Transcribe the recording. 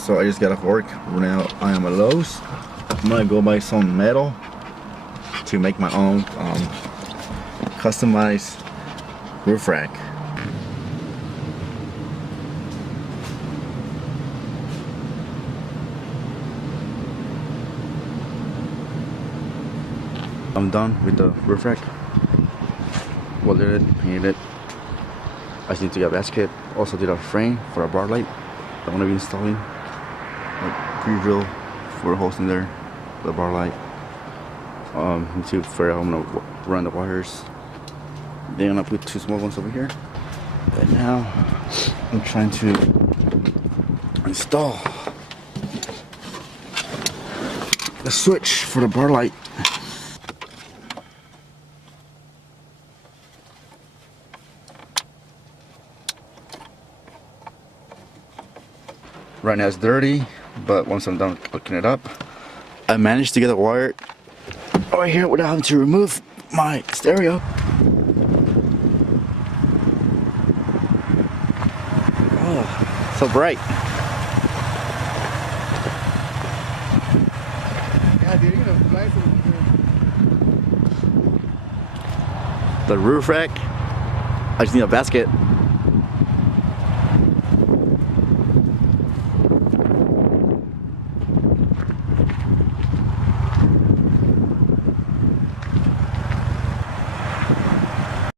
So I just got off work. Right now I am at Lowe's. I'm gonna go buy some metal to make my own customized roof rack. I'm done with the roof rack. Welded it, painted it. I just need to get a basket. Also did a frame for a Barlight that I'm gonna be installing. Like pre-drill for holes in there, the Barlight. Need to figure out how I'm gonna run the wires. Then I'm gonna put 2 small ones over here. And now I'm trying to install the switch for the Barlight. Right now it's dirty, but once I'm done hooking it up, I managed to get it wired right here without having to remove my stereo. Oh, so bright. Yeah, dude, you're gonna fly through. The roof rack, I just need a basket.